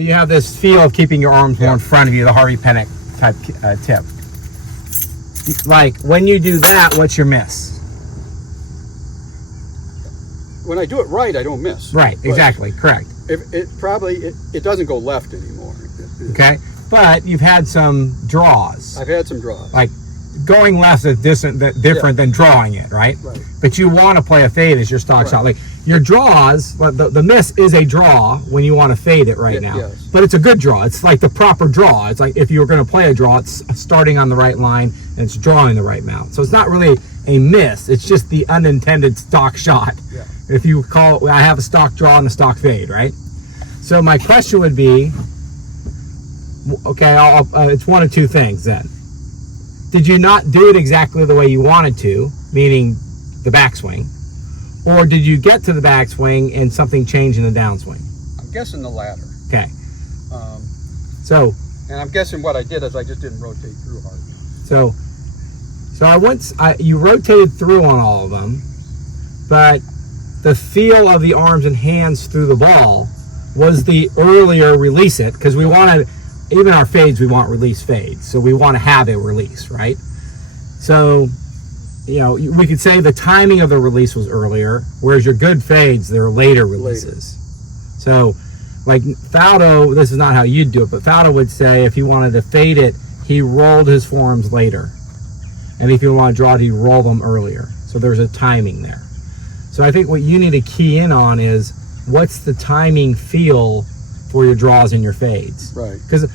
you have this feel of keeping your arms more in front of you, the Harvey Penick type tip. Like when you do that, what's your miss? When I do it right, I don't miss. Right, exactly, correct. It doesn't go left anymore. Okay, but you've had some draws. I've had some draws. Like going left is different than drawing it, right? Right. But you want to play a fade as your stock shot. Like your draws, the miss is a draw when you want to fade it right now. Yes. But it's a good draw. It's like the proper draw. It's like if you were going to play a draw, it's starting on the right line and it's drawing the right mount. So it's not really a miss. It's just the unintended stock shot. Yeah. If you call, I have a stock draw and a stock fade, right? So my question would be, okay, it's one of two things then. Did you not do it exactly the way you wanted to, meaning the backswing, or did you get to the backswing and something changed in the downswing? I'm guessing the latter. Okay. And I'm guessing what I did is I just didn't rotate through hard. So you rotated through on all of them, but the feel of the arms and hands through the ball was the earlier release it, because we wanted, even our fades, we want release fades. So we want to have a release, right? So, we could say the timing of the release was earlier, whereas your good fades, they're later releases. So, like Faldo, this is not how you'd do it, but Faldo would say if he wanted to fade it, he rolled his forearms later. And if you want to draw it, he rolled them earlier. So there's a timing there. So I think what you need to key in on is what's the timing feel for your draws and your fades. Right. Because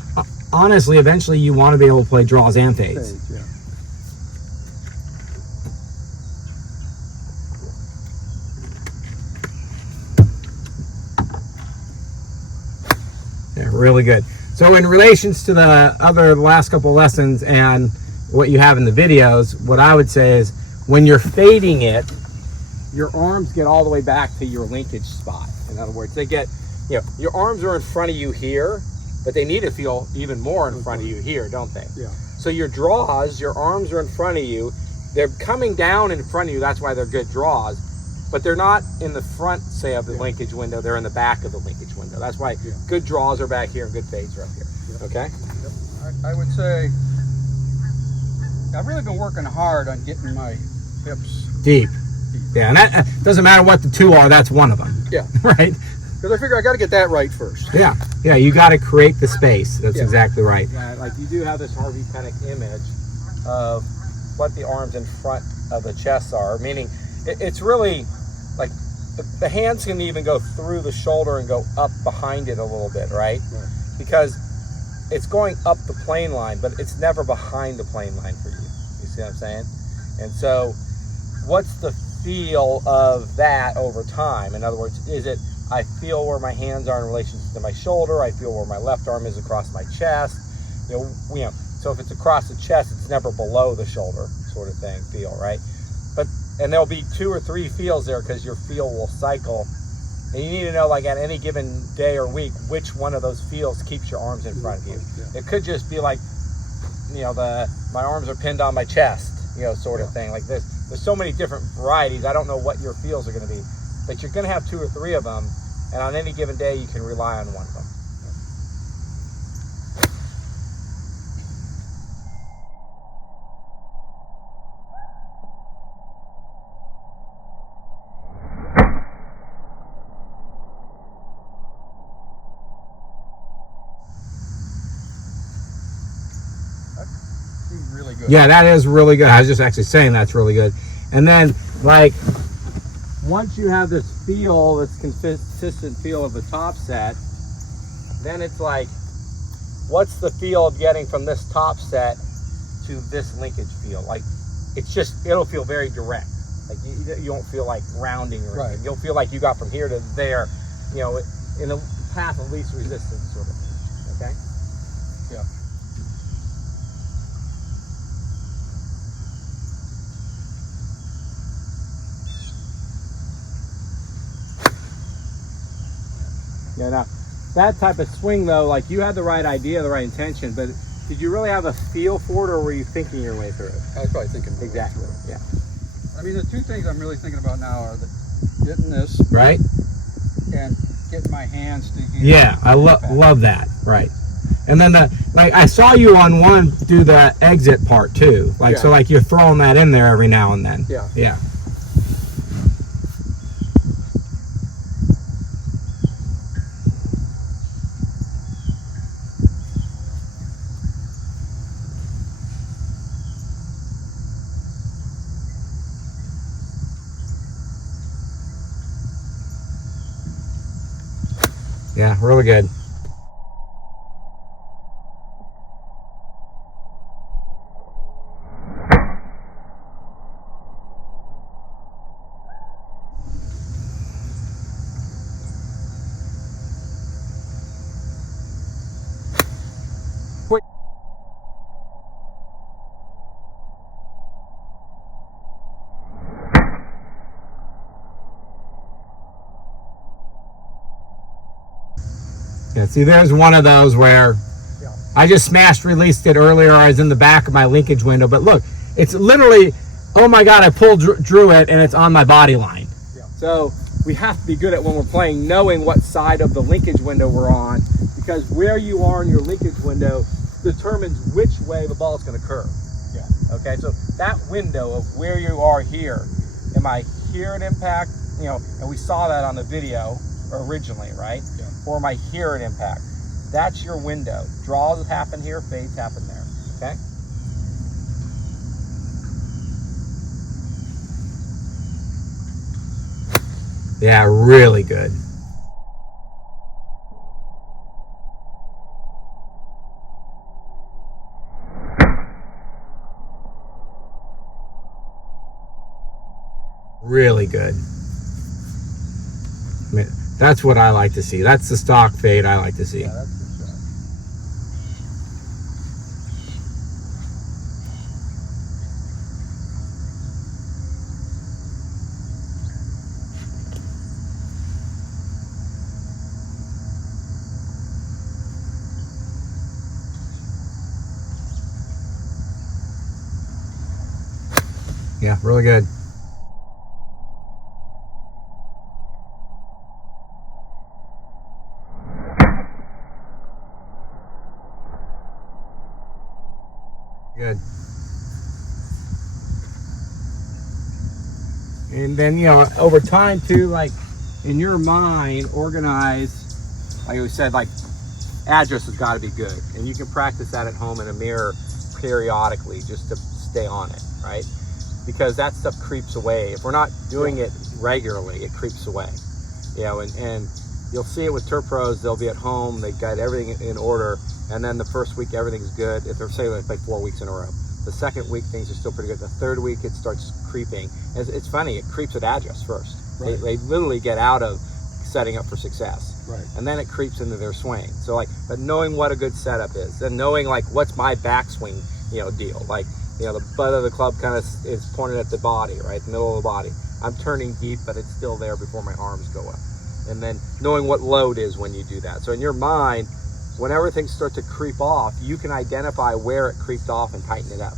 honestly, eventually you want to be able to play draws and fades. Yeah. Yeah, really good. So in relations to the last couple of lessons and what you have in the videos, what I would say is when you're fading it, your arms get all the way back to your linkage spot. In other words, they get, your arms are in front of you here, but they need to feel even more in front of you here, don't they? Yeah. So your draws, your arms are in front of you. They're coming down in front of you. That's why they're good draws. But they're not in the front, say, of the linkage window. They're in the back of the linkage window. That's why good draws are back here and good fades are up here. Yep. Okay? Yep. I would say I've really been working hard on getting my hips deep. Yeah, and that doesn't matter what the two are. That's one of them. Yeah. Right? Because I figure I got to get that right first. Yeah. Yeah, you got to create the space. That's exactly right. Yeah, like you do have this Harvey Penick image of what the arms in front of the chest are, meaning it's really like the hands can even go through the shoulder and go up behind it a little bit, right? Because it's going up the plane line, but it's never behind the plane line for you. You see what I'm saying? And so what's the feel of that over time? In other words, is it I feel where my hands are in relation to my shoulder, I feel where my left arm is across my chest, so if it's across the chest, it's never below the shoulder sort of thing, feel, right? And there'll be 2 or 3 feels there because your feel will cycle. And you need to know, like at any given day or week, which one of those feels keeps your arms in front of you. Yeah. It could just be like, my arms are pinned on my chest, sort of thing. Like there's so many different varieties. I don't know what your feels are going to be, but you're going to have 2 or 3 of them. And on any given day, you can rely on one of them. Really good. Yeah, that is really good. I was just actually saying that's really good. And then, like, once you have this feel, this consistent feel of the top set, then it's like, what's the feel of getting from this top set to this linkage feel? Like, it'll feel very direct. Like, you won't feel like rounding or anything. You'll feel like you got from here to there, in a path of least resistance sort of thing. Okay? Yeah. Yeah, now that type of swing though, like you had the right idea, the right intention, but did you really have a feel for it, or were you thinking your way through it? I was probably thinking exactly. Yeah. I mean, the 2 things I'm really thinking about now are getting this right and getting my hands to here. Yeah, I love that. Right. And then I saw you on one do the exit part too. Like, Yeah. so like you're throwing that in there every now and then. Yeah. Yeah. Yeah, really good. Yeah, see, there's one of those where I just smashed released it earlier. I was in the back of my linkage window, but look, it's literally, oh my God, I pulled drew it and it's on my body line. Yeah. So we have to be good at when we're playing, knowing what side of the linkage window we're on, because where you are in your linkage window determines which way the ball is going to curve. Yeah. Okay, so that window of where you are here, am I here at impact? You know, and we saw that on the video originally, right? Yeah. Or am I here at impact? That's your window. Draws happen here, fades happen there. Okay? Yeah, really good. Really good. I mean, that's what I like to see. That's the stock fade I like to see. Yeah, that's for sure. Yeah, really good. Good. And then, you know, over time too, like in your mind, organize, like we said, like address has got to be good. And you can practice that at home in a mirror periodically just to stay on it, right? Because that stuff creeps away. If we're not doing it regularly, it creeps away. You know, and you'll see it with tour pros. They'll be at home, they got everything in order, and then the first week everything's good. If they're saying like 4 weeks in a row, the second week things are still pretty good. The third week it starts creeping. It's funny, it creeps at address first. Right. They literally get out of setting up for success, Right. and then it creeps into their swing. So like, but knowing what a good setup is, and knowing like what's my backswing, you know, deal. Like, you know, the butt of the club kind of is pointed at the body, right, the middle of the body. I'm turning deep, but it's still there before my arms go up. And then knowing what load is when you do that. So in your mind, whenever things start to creep off, you can identify where it creeped off and tighten it up.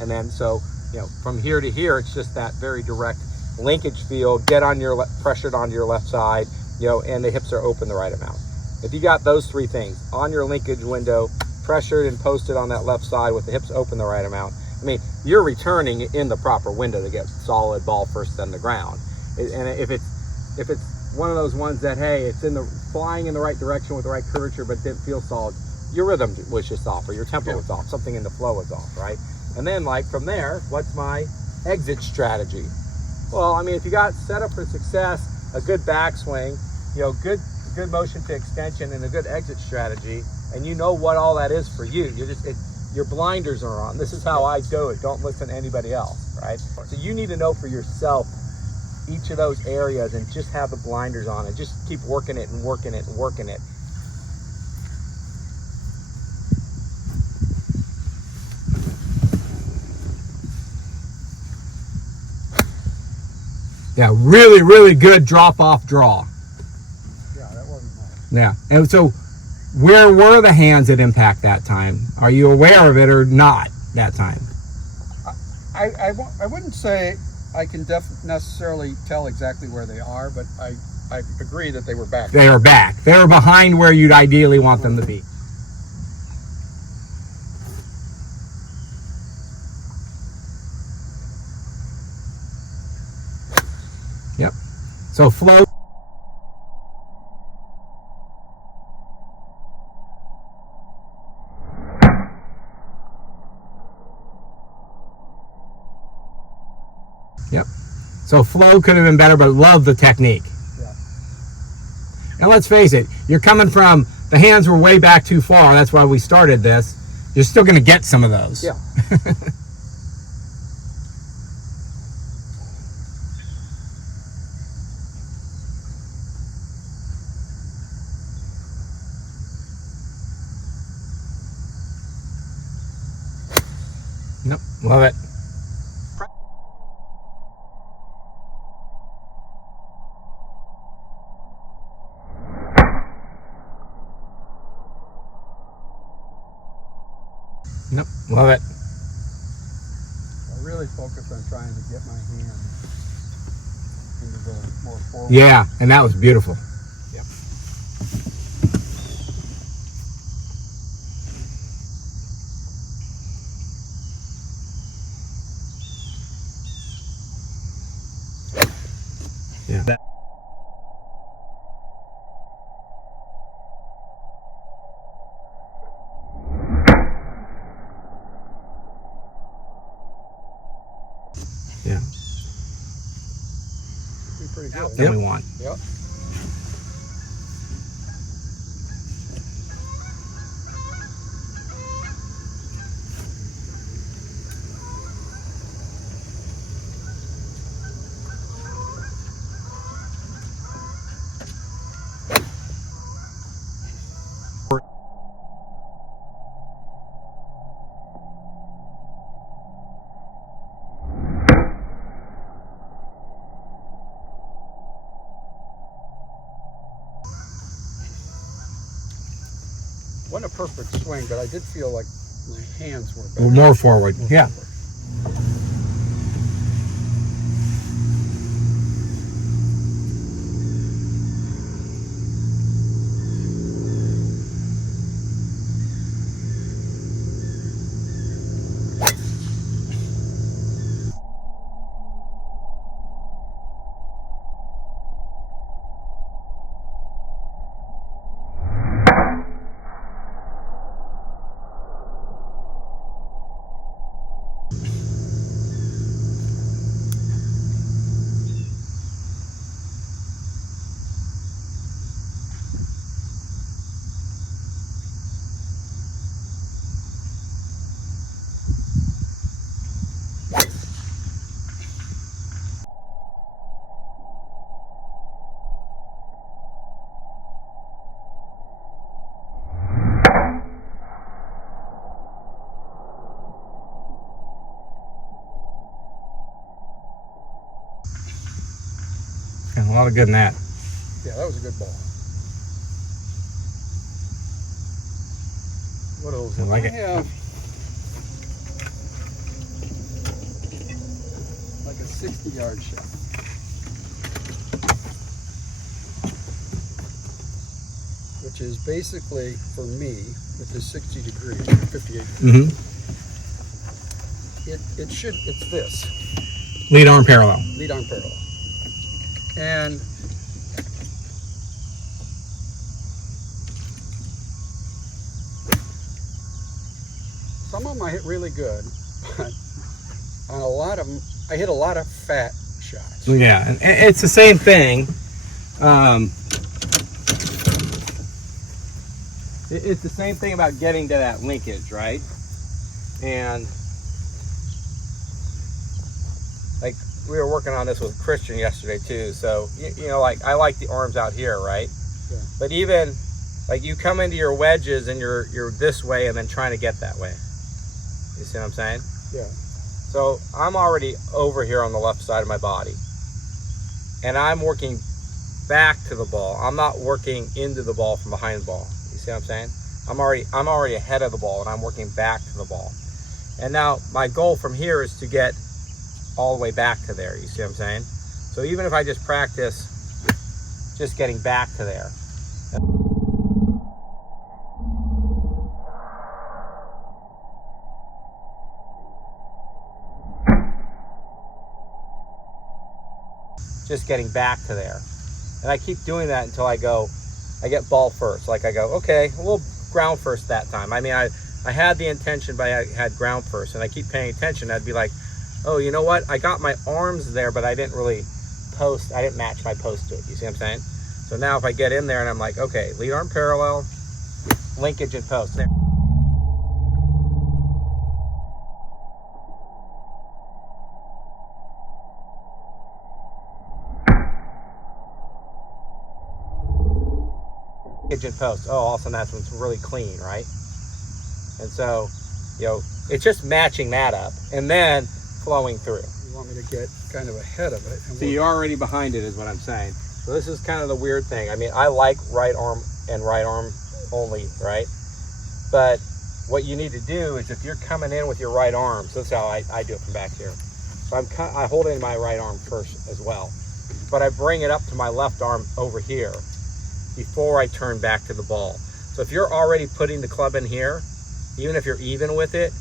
And then, so, you know, from here to here, it's just that very direct linkage feel. Get on your pressured onto your left side, you know, and the hips are open the right amount. If you got those three things on your linkage window, pressured and posted on that left side with the hips open the right amount, I mean, you're returning in the proper window to get solid ball first on the ground. And if it's one of those ones that, hey, it's in the flying in the right direction with the right curvature, but didn't feel solid, your rhythm was just off, or your tempo was off, something in the flow was off, right? And then, like, from there, what's my exit strategy? Well, I mean, if you got set up for success, a good backswing, you know, good motion to extension, and a good exit strategy, and you know what all that is for you, your blinders are on. This is how I do it. Don't listen to anybody else, right? So you need to know for yourself each of those areas and just have the blinders on and just keep working it and working it and working it. Yeah, really, really good drop-off draw. Yeah, that wasn't nice. Yeah, and so where were the hands at impact that time? Are you aware of it or not that time? I wouldn't say I can necessarily tell exactly where they are, but I I agree that they were back. They were back. They were behind where you'd ideally want them to be. Yep. So flow. Yep. So flow could have been better, but love the technique. Yeah. And let's face it, you're coming from, the hands were way back too far. That's why we started this. You're still going to get some of those. Yeah. Nope. Love it. Nope. Love it. I really focused on trying to get my hand into the more forward. Yeah, and that was beautiful. Yep. Yeah. Yeah. Be pretty good. That we want. Yep. Wasn't a perfect swing, but I did feel like my hands were better. More forward. More Yeah. forward. And a lot of good in that. Yeah, that was a good ball. What else? I like it. have like a 60-yard shot. Which is basically, for me, with this 60 degrees, 58 degrees, it's this, Lead arm parallel. lead arm parallel. And some of them I hit really good, but on a lot of them, I hit a lot of fat shots. Yeah, and it's the same thing. It's the same thing about getting to that linkage, right? And like we were working on this with Christian yesterday too. So you know, like I like the arms out here, right? Yeah. But even like you come into your wedges and you're this way and then trying to get that way. You see what I'm saying? Yeah. So I'm already over here on the left side of my body, and I'm working back to the ball. I'm not working into the ball from behind the ball. You see what I'm saying? I'm already ahead of the ball, and I'm working back to the ball. And now my goal from here is to get all the way back to there. You see what I'm saying? So even if I just practice just getting back to there. Just getting back to there. And I keep doing that until I get ball first. Like I go, okay, we'll ground first that time. I mean, I had the intention, but I had ground first, and I keep paying attention. I'd be like, oh, you know what? I got my arms there, but I didn't really post. I didn't match my post to it. You see what I'm saying? So now if I get in there and I'm like, okay, lead arm parallel, linkage and post. There. And post. Oh, all of a sudden that's when it's really clean, right? And so, you know, it's just matching that up and then flowing through. You want me to get kind of ahead of it. So you're already behind it is what I'm saying. So this is kind of the weird thing. I mean, I like right arm and right arm only, right? But what you need to do is if you're coming in with your right arm, so that's how I do it from back here. So I hold in my right arm first as well, but I bring it up to my left arm over here before I turn back to the ball. So if you're already putting the club in here, even if you're even with it,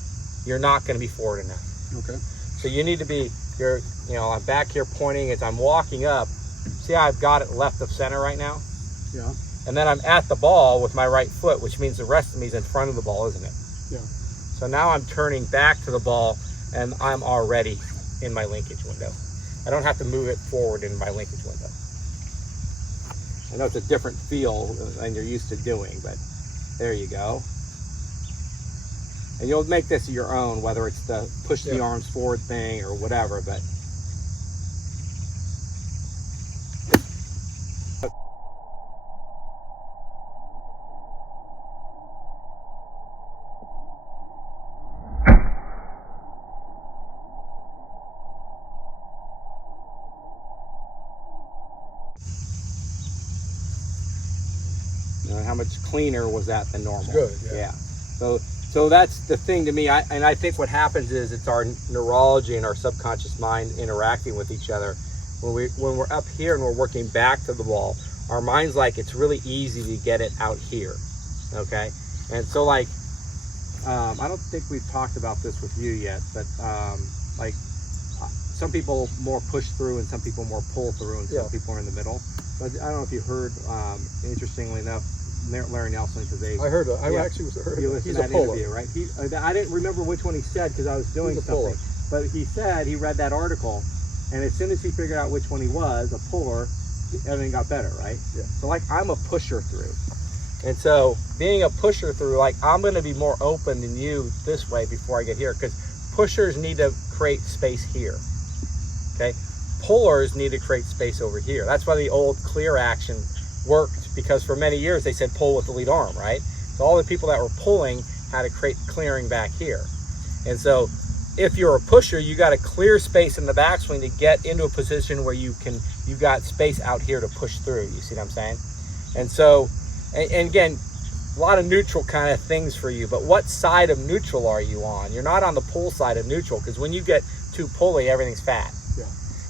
you're not going to be forward enough. Okay. So you need to be, I'm back here pointing as I'm walking up. See how I've got it left of center right now? Yeah. And then I'm at the ball with my right foot, which means the rest of me is in front of the ball, isn't it? Yeah. So now I'm turning back to the ball and I'm already in my linkage window. I don't have to move it forward in my linkage window. I know it's a different feel than you're used to doing, but there you go. And you'll make this your own, whether it's the push the arms forward thing or whatever, but how much cleaner was that than normal? Good, yeah. So that's the thing to me. I think what happens is it's our neurology and our subconscious mind interacting with each other. When we're up here and we're working back to the ball, our mind's like it's really easy to get it out here, okay? And so like, I don't think we've talked about this with you yet, but like some people more push through and some people more pull through and some people are in the middle. But I don't know if you heard, interestingly enough, Larry Nelson, because I heard. I actually heard. He's a puller, interview, right? I didn't remember which one he said because I was doing something. But he said he read that article, and as soon as he figured out which one he was, a puller, everything got better, right? Yeah. So like I'm a pusher through, and so being a pusher through, like I'm going to be more open than you this way before I get here, because pushers need to create space here. Okay, pullers need to create space over here. That's why the old clear action worked, because for many years they said pull with the lead arm, right? So all the people that were pulling had to create clearing back here. And so if you're a pusher, you got to clear space in the backswing to get into a position where you've got space out here to push through. You see what I'm saying? And so, and again, a lot of neutral kind of things for you, but what side of neutral are you on? You're not on the pull side of neutral, because when you get too pulley, everything's fat. Yeah.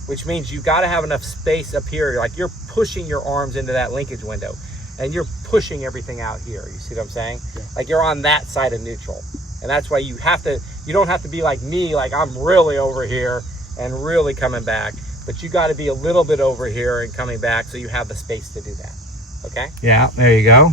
Which means you got to have enough space up here. Like you're pushing your arms into that linkage window and you're pushing everything out here. You see what I'm saying? Yeah. Like you're on that side of neutral. And that's why you don't have to be like me, like I'm really over here and really coming back, but you got to be a little bit over here and coming back so you have the space to do that. Okay? Yeah, there you go.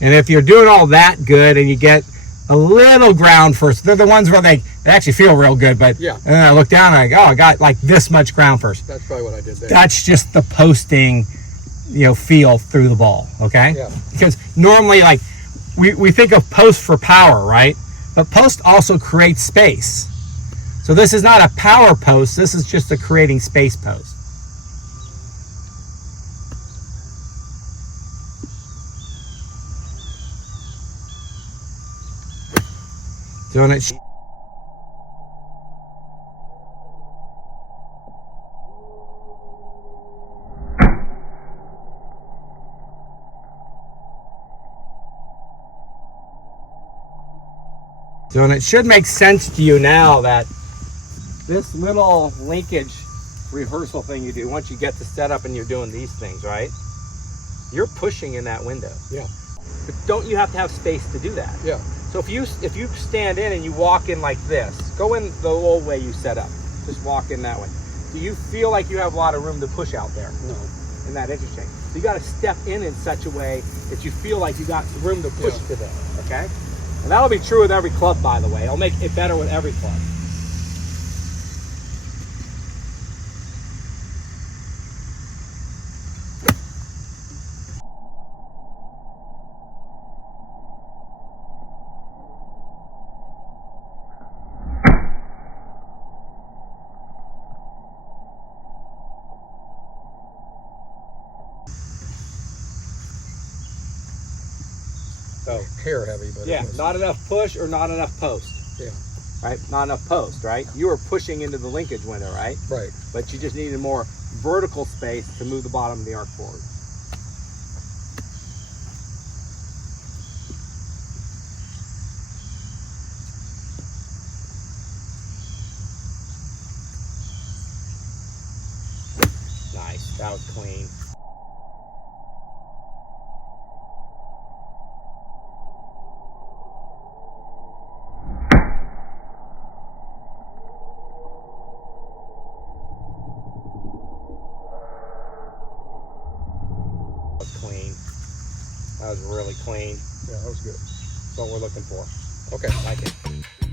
And if you're doing all that good and you get a little ground first, they're the ones where they actually feel real good, but yeah. And then I look down and I go, oh, I got like this much ground first. That's probably what I did there. That's just the posting, feel through the ball, okay? Yeah. Because normally, like, we think of post for power, right? But post also creates space. So this is not a power post, this is just a creating space post. Doing it. So, and it should make sense to you now that This little linkage rehearsal thing you do, once you get to setup and you're doing these things, right? You're pushing in that window. Yeah. But don't you have to have space to do that? Yeah. So if you stand in and you walk in like this, go in the old way you set up. Just walk in that way. Do you feel like you have a lot of room to push out there No. in that interchange? So you got to step in such a way that you feel like you got room to push to there, okay? And that'll be true with every club, by the way. It'll make it better with every club. So hair heavy, but Yeah, not enough push or not enough post. Yeah. Right? Not enough post, right? You were pushing into the linkage window, right? Right. But you just needed more vertical space to move the bottom of the arc forward. Nice, that was clean. Clean. That was really clean. Yeah, that was good. That's what we're looking for. Okay. Like it.